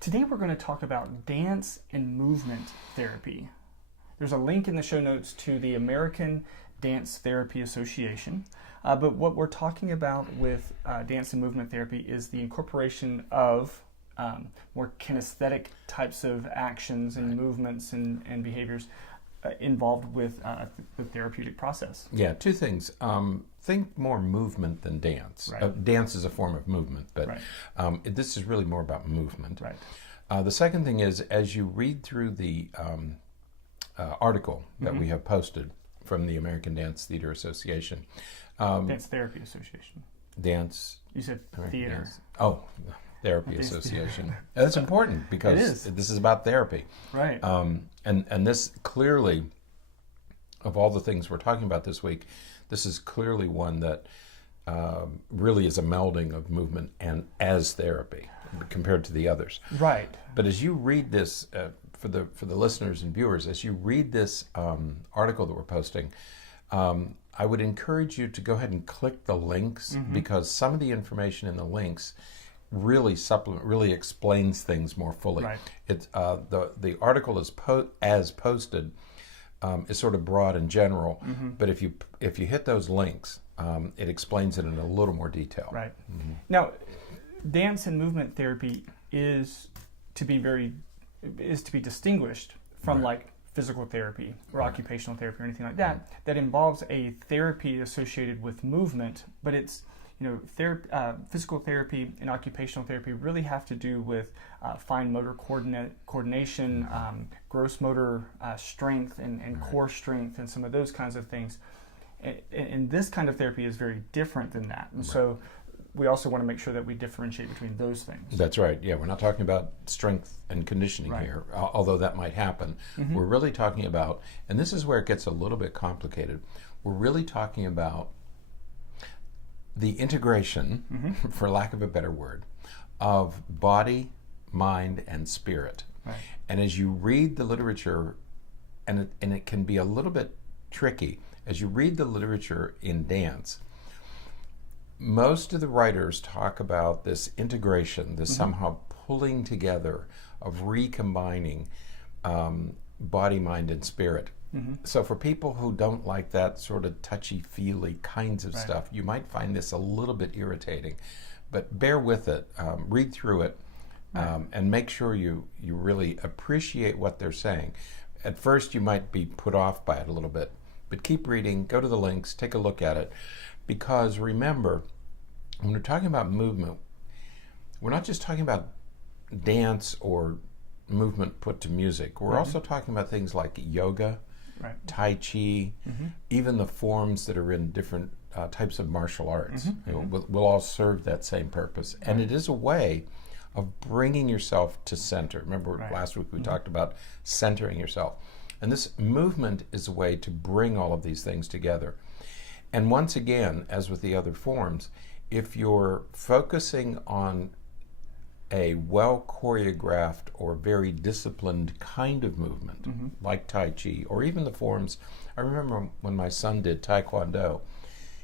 Today we're going to talk about dance and movement therapy. There's a link in the show notes to the American Dance Therapy Association. But what we're talking about with dance and movement therapy is the incorporation of more kinesthetic types of actions and movements and behaviors involved with the therapeutic process. Yeah, two things. Think more movement than dance. Right. Dance is a form of movement, but Right. this is really more about movement. Right. The second thing is, as you read through the article that we have posted from the American Dance Theater Association. Dance Therapy Association. Dance. You said American theater. Dance. Oh, Therapy Association. That's important because this is about therapy. Right. And this clearly, of all the things we're talking about this week, this is clearly one that really is a melding of movement and as therapy compared to the others. Right. But as you read this, for the listeners and viewers, as you read this article that we're posting, I would encourage you to go ahead and click the links because some of the information in the links really explains things more fully. Right. It's the article is as posted is sort of broad and general, but if you hit those links, it explains it in a little more detail. Right. Now, dance and movement therapy is to be distinguished from like physical therapy or occupational therapy or anything like that. That involves a therapy associated with movement, but it's physical therapy and occupational therapy really have to do with fine motor coordination, gross motor strength, and core strength, and some of those kinds of things. And this kind of therapy is very different than that. And so we also want to make sure that we differentiate between those things. That's right. Yeah, we're not talking about strength and conditioning here, although that might happen. We're really talking about, and this is where it gets a little bit complicated, we're really talking about the integration, for lack of a better word, of body, mind, and spirit. Right. And as you read the literature, and it can be a little bit tricky, as you read the literature in dance, most of the writers talk about this integration, this somehow pulling together of recombining body, mind, and spirit. So for people who don't like that sort of touchy-feely kinds of stuff, you might find this a little bit irritating. But bear with it, read through it, and make sure you really appreciate what they're saying. At first you might be put off by it a little bit, but keep reading, go to the links, take a look at it. Because remember, when we're talking about movement, we're not just talking about dance or movement put to music. We're also talking about things like yoga, Tai Chi, even the forms that are in different types of martial arts. Will all serve that same purpose. And it is a way of bringing yourself to center. Remember last week we talked about centering yourself. And this movement is a way to bring all of these things together. And once again, as with the other forms, if you're focusing on a well-choreographed or very disciplined kind of movement, like Tai Chi, or even the forms, I remember when my son did Taekwondo,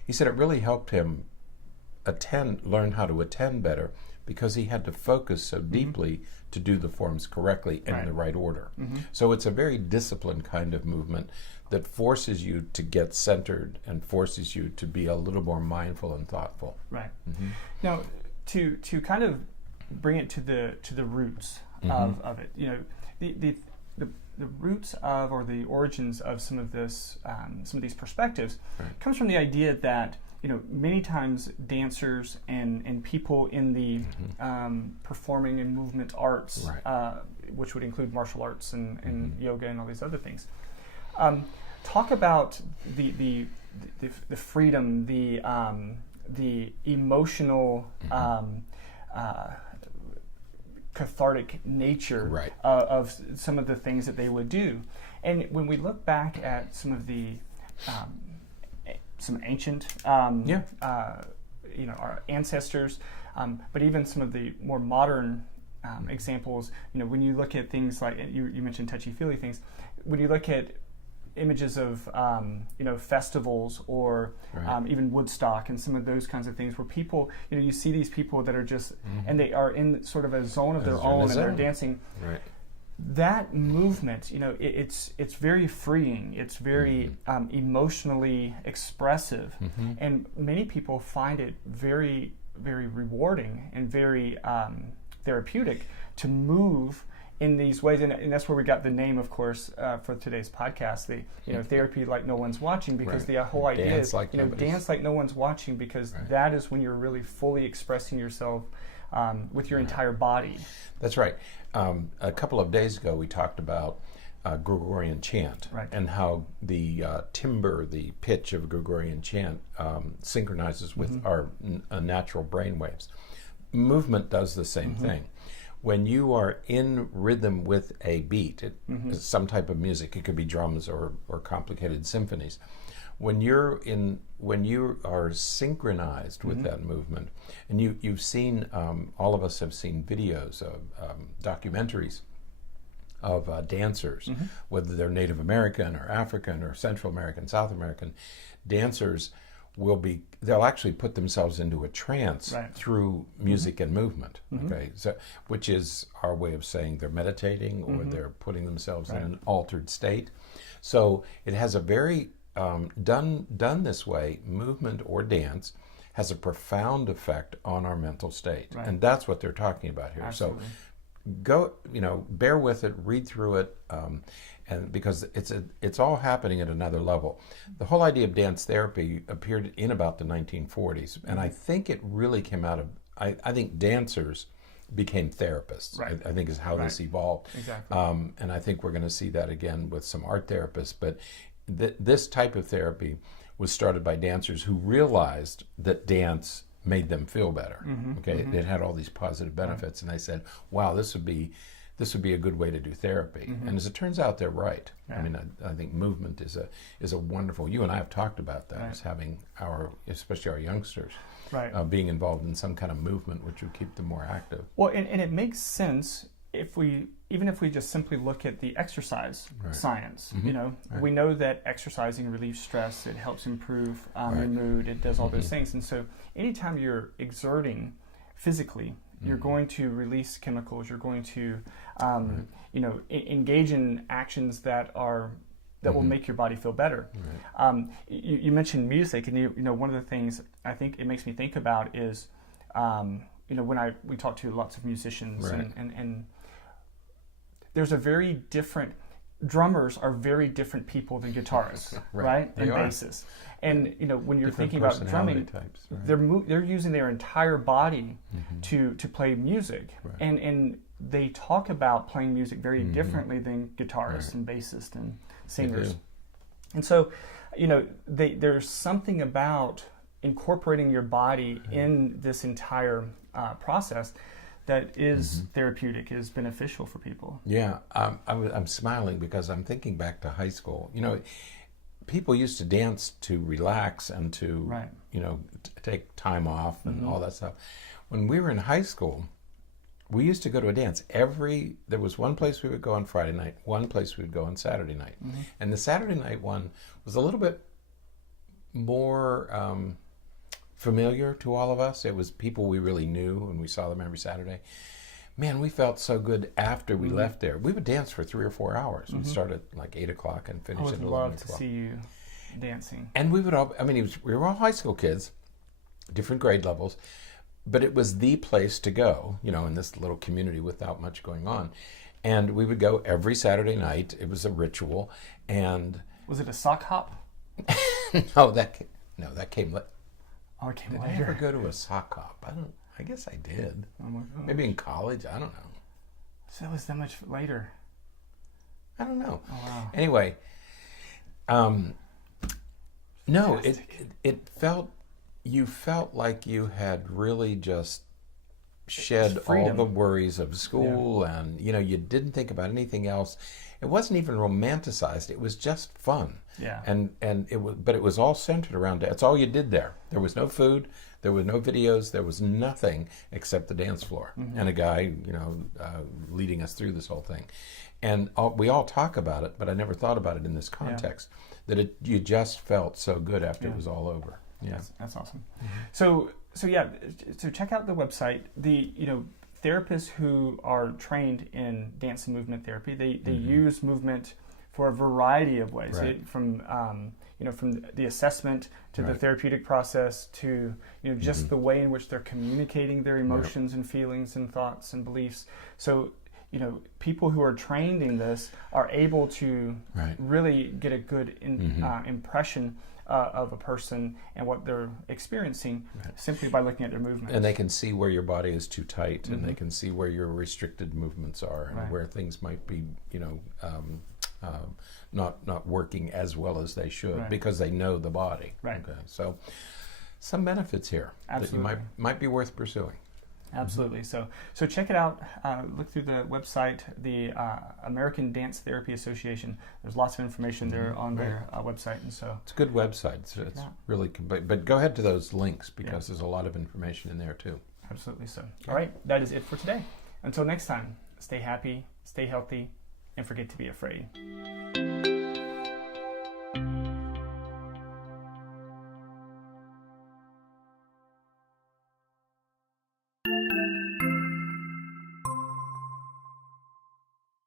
he said it really helped him learn how to attend better because he had to focus so deeply to do the forms correctly and in the right order. So it's a very disciplined kind of movement that forces you to get centered and forces you to be a little more mindful and thoughtful. Right. Now, to kind of bring it to the roots of it, the roots of, or the origins of some of these perspectives comes from the idea that many times dancers and people in the performing and movement arts, which would include martial arts and yoga and all these other things, talk about the freedom, the emotional cathartic nature of some of the things that they would do. And when we look back at some of the some ancient our ancestors, but even some of the more modern examples, when you look at things like you mentioned touchy-feely things, when you look at images of festivals or even Woodstock and some of those kinds of things where people, you see these people that are just, and they are in sort of a zone of their own and they're dancing. Right. That movement, it's very freeing. It's very emotionally expressive, and many people find it very, very rewarding and very therapeutic to move in these ways, and that's where we got the name, of course, for today's podcast. The therapy like no one's watching, because the whole idea dance is like dance like no one's watching, because that is when you're really fully expressing yourself with your entire body. That's right. A couple of days ago, we talked about Gregorian chant and how the timbre, the pitch of Gregorian chant synchronizes with our natural brain waves. Movement does the same thing. When you are in rhythm with a beat, some type of music, it could be drums or complicated symphonies. When you are synchronized with that movement, and you've seen, all of us have seen videos of documentaries of dancers, whether they're Native American or African or Central American, South American, dancers they'll actually put themselves into a trance through music and movement. Okay, so which is our way of saying they're meditating or they're putting themselves in an altered state. So it has a very done this way, movement or dance has a profound effect on our mental state, and that's what they're talking about here. Absolutely. So go, bear with it, read through it, and because it's all happening at another level. The whole idea of dance therapy appeared in about the 1940s, and I think it really came out of, I think dancers became therapists, I think is how this evolved. Exactly. And I think we're going to see that again with some art therapists, but this type of therapy was started by dancers who realized that dance made them feel better. It had all these positive benefits, and they said, wow, this would be a good way to do therapy. And as it turns out, they're right. I mean, I think movement is a wonderful, you and I have talked about that, as having especially our youngsters, being involved in some kind of movement which would keep them more active. Well, and it makes sense even if we just simply look at the exercise science. We know that exercising relieves stress, it helps improve your mood, it does all those things. And so anytime you're exerting physically, you're going to release chemicals, you're going to engage in actions that will make your body feel better. You mentioned music, and one of the things I think it makes me think about is when we talk to lots of musicians, and there's a very different, drummers are very different people than guitarists, and bassists. And when you're thinking about drumming, types, they're using their entire body to play music, and they talk about playing music very differently than guitarists and bassists and singers. And so, there's something about incorporating your body in this entire process that is therapeutic, is beneficial for people. Yeah, I'm smiling because I'm thinking back to high school. People used to dance to relax and to, take time off and all that stuff. When we were in high school, we used to go to a dance. There was one place we would go on Friday night, one place we would go on Saturday night. And the Saturday night one was a little bit more familiar to all of us. It was people we really knew, and we saw them every Saturday. Man, we felt so good after we left there. We would dance for 3 or 4 hours. We'd start at like 8 o'clock and finish at 11 o'clock. I would love to see you dancing. And we would all, we were all high school kids, different grade levels, but it was the place to go, in this little community without much going on. And we would go every Saturday night. It was a ritual. And was it a sock hop? No, that came later. Oh, it came later. Did I ever go to a sock hop? I guess I did. Oh my gosh. Maybe in college. I don't know. So it was that much later. I don't know. Oh, wow. Anyway, no, you felt like you had really just shed all the worries of school, and you didn't think about anything else. It wasn't even romanticized. It was just fun. Yeah. And it was all centered around it. That's all you did there. There was no food. There were no videos. There was nothing except the dance floor and a guy, leading us through this whole thing. And we all talk about it, but I never thought about it in this context. That you just felt so good after it was all over. Yeah, that's awesome. So check out the website. The therapists who are trained in dance and movement therapy, they use movement for a variety of ways, from the assessment to the therapeutic process to just the way in which they're communicating their emotions and feelings and thoughts and beliefs. So people who are trained in this are able to really get a good impression of a person and what they're experiencing simply by looking at their movement. And they can see where your body is too tight, and they can see where your restricted movements are, and where things might be, not working as well as they should because they know the body. Right. Okay. So, some benefits here that you might be worth pursuing. Absolutely. So check it out. Look through the website, the American Dance Therapy Association. There's lots of information there on their website, and so it's a good website. It's really complete. But go ahead to those links because there's a lot of information in there too. Absolutely. So, all right, that is it for today. Until next time, stay happy, stay healthy, and forget to be afraid.